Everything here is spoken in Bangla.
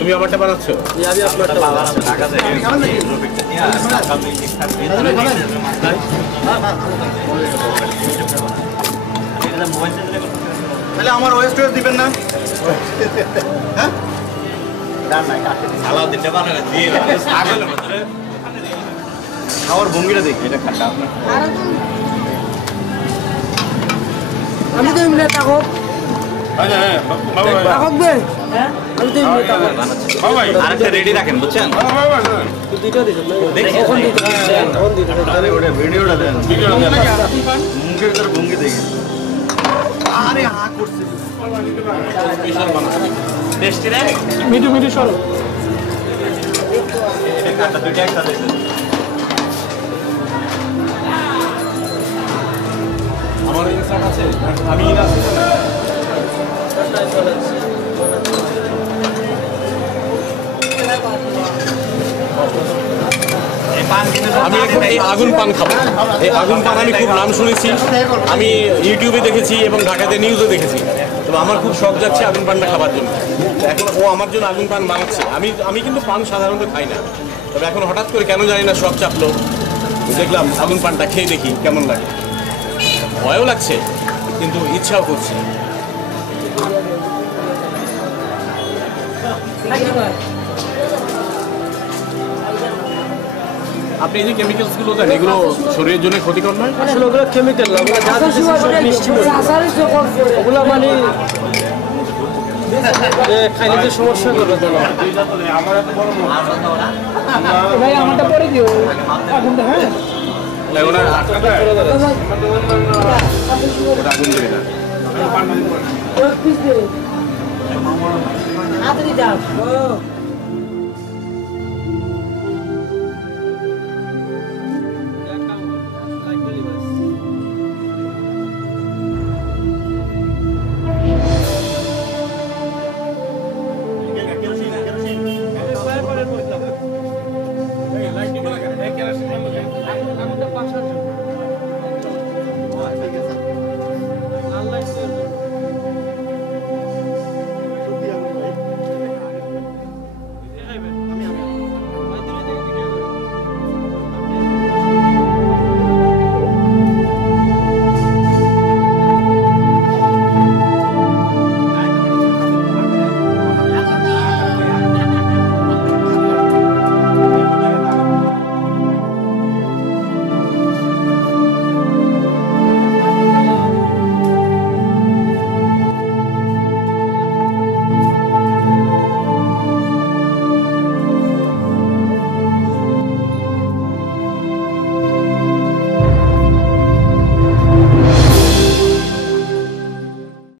তুমি আমারটা বানাচ্ছো? আমি আপনারটা বানাচ্ছি। তাহলে আমার ওয়েস্ট দিবেন না? হ্যাঁ খাওয়ার ভঙ্গিটা দেখি এটা খাটা আপনার আমি তো এমনি থাকো থাকবে আমি তো এমনি থাকো আরেকটা রেডি রাখেন বুঝছেন দুইটা দিবেন ভিডিওটা দেন মুখের ভিতরে ভঙ্গি দেখি আরে হা করছে টেস্টি রে মিঠু মিঠু সরো এটা কাটা দুইটা একসাথে আমার ইনসান আছে আমি আমি এখন এই আগুন পান খাবো। এই আগুন পান আমি খুব নাম শুনেছি, আমি ইউটিউবে দেখেছি এবং ঢাকাতে নিউজে দেখেছি। তবে আমার খুব শখ যাচ্ছে আগুন পানটা খাবার জন্য। এখন ও আমার জন্য আগুন পান বানাচ্ছে। আমি কিন্তু পান সাধারণত খাই না, তবে এখন হঠাৎ করে কেন জানি না শখ চাপলো, দেখলাম আগুন পানটা খেয়ে দেখি কেমন লাগে। ভয়ও লাগছে কিন্তু ইচ্ছাও করছে। আপনি এই যে কেমিক্যালসগুলো দেন এগুলো শরীরের জন্য ক্ষতিকর নয়? আসলে ওগুলো কেমিক্যাল না, ওগুলো যা দিচ্ছি সব মিষ্টি ওগুলো মানে খাইলে যে সমস্যা করবে তো না। ভাই আমারটা পরে দিও আগুনটা। হ্যাঁ ওটা আগুন দেবে না।